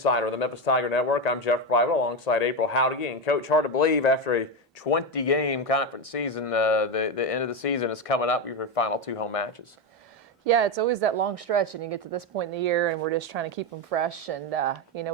Insider of the Memphis Tiger Network. I'm Jeff Bible alongside April Howdige. And Coach, hard to believe after a 20-game conference season, the end of the season is coming up. Your final 2 home matches. Yeah, it's always that long stretch, and you get to this point in the year, and we're just trying to keep them fresh. And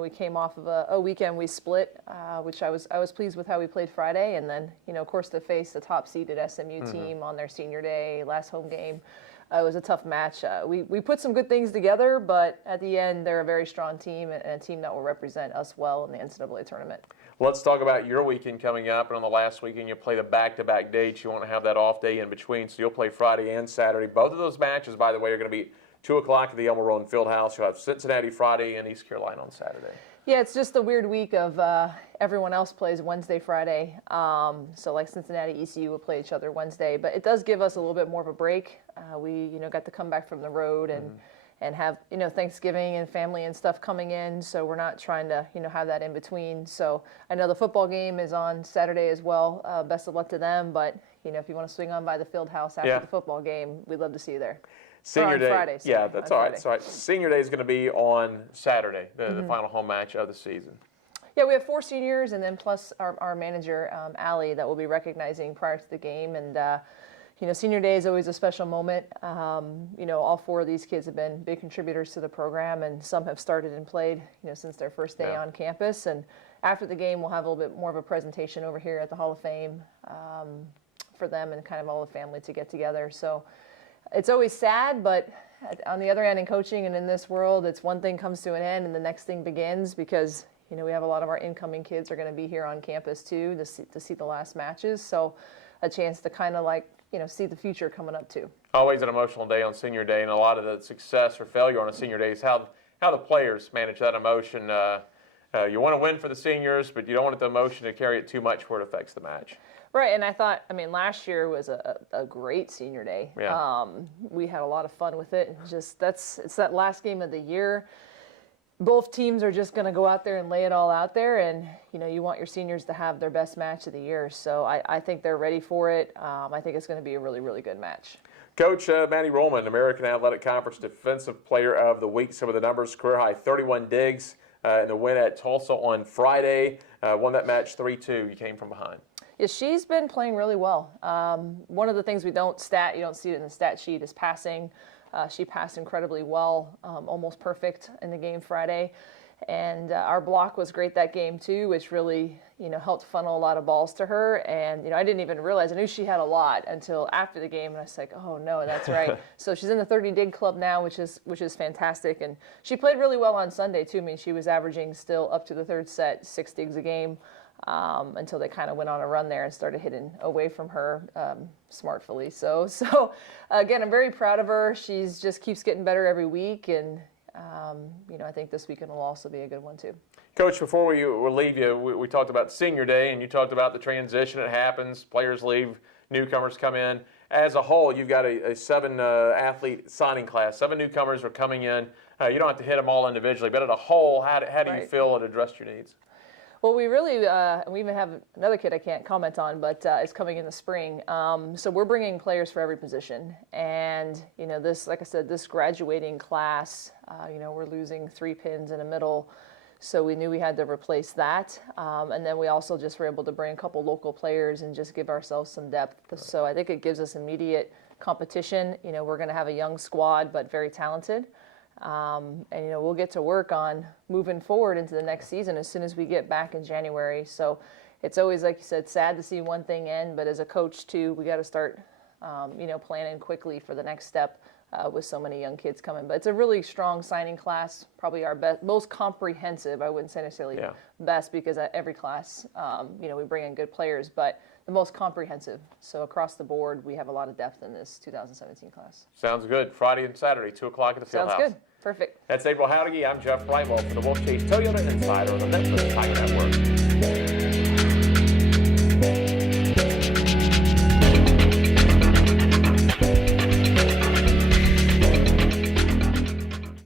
we came off of a weekend we split, which I was pleased with how we played Friday, and then of course to face the top-seeded SMU team on their senior day, last home game. It was a tough match. We put some good things together, but at the end, they're a very strong team and a team that will represent us well in the NCAA tournament. Let's talk about your weekend coming up. And on the last weekend, you play the back-to-back dates. You want to have that off day in between, so you'll play Friday and Saturday. Both of those matches, by the way, are going to be 2 o'clock at the Elmer Rowan Fieldhouse. You'll have Cincinnati Friday and East Carolina on Saturday. Yeah, it's just a weird week of everyone else plays Wednesday, Friday. So like Cincinnati, ECU will play each other Wednesday. But it does give us a little bit more of a break. We got to come back from the road and have Thanksgiving and family and stuff coming in. So we're not trying to have that in between. So I know the football game is on Saturday as well. Best of luck to them. But if you want to swing on by the field house after the football game, we'd love to see you there. Senior Day, Friday, sorry, yeah, that's all right. That's all right. Senior Day is going to be on Saturday, the final home match of the season. Yeah, we have 4 seniors, and then plus our manager, Allie, that we'll be recognizing prior to the game. And Senior Day is always a special moment. All 4 of these kids have been big contributors to the program, and some have started and played, since their first day on campus. And after the game, we'll have a little bit more of a presentation over here at the Hall of Fame for them and kind of all the family to get together. So it's always sad, but on the other end in coaching and in this world, it's one thing comes to an end and the next thing begins, because we have a lot of our incoming kids are going to be here on campus too to see the last matches. So a chance to kind of see the future coming up too. Always an emotional day on Senior Day, and a lot of the success or failure on a Senior Day is how the players manage that emotion. You want to win for the seniors, but you don't want the emotion to carry it too much where it affects the match. Right, and I thought, last year was a great Senior Day. Yeah. We had a lot of fun with it, and it's that last game of the year. Both teams are just going to go out there and lay it all out there, and you want your seniors to have their best match of the year. So I think they're ready for it. I think it's going to be a really, really good match. Coach Maddie Rollman, American Athletic Conference Defensive Player of the Week. Some of the numbers: career high 31 digs in the win at Tulsa on Friday. Won that match 3-2. You came from behind. Yeah, she's been playing really well. One of the things you don't see it in the stat sheet, is passing. She passed incredibly well, almost perfect in the game Friday. And our block was great that game too, which really, helped funnel a lot of balls to her. And, I didn't even realize, I knew she had a lot until after the game. And I was like, oh no, that's right. So she's in the 30 dig club now, which is fantastic. And she played really well on Sunday too. She was averaging still up to the third set, 6 digs a game. Until they kind of went on a run there and started hitting away from her smartfully. So again, I'm very proud of her. She's just keeps getting better every week, and I think this weekend will also be a good one too. Coach, before we'll leave you, we talked about Senior Day, and you talked about the transition. It happens. Players leave, newcomers come in. As a whole, you've got a 7 athlete signing class. 7 newcomers are coming in. You don't have to hit them all individually, but as a whole, how do you feel it addressed your needs? Well, we really, we even have another kid I can't comment on, but it's coming in the spring. So we're bringing players for every position. And, this, like I said, this graduating class, we're losing 3 pins in the middle. So we knew we had to replace that. And then we also just were able to bring a couple local players and just give ourselves some depth. So I think it gives us immediate competition. We're going to have a young squad, but very talented. And we'll get to work on moving forward into the next season as soon as we get back in January. So it's always, like you said, sad to see one thing end, but as a coach too, we got to start planning quickly for the next step with so many young kids coming. But it's a really strong signing class, probably our best, most comprehensive. I wouldn't say necessarily best, because at every class we bring in good players, but the most comprehensive. So across the board, we have a lot of depth in this 2017 class. Sounds good. Friday and Saturday, 2 o'clock at the Fieldhouse. Sounds good. Perfect. That's April Howdige. I'm Jeff Brightwell for the Wolfchase Toyota Insider on the Memphis Tiger Network.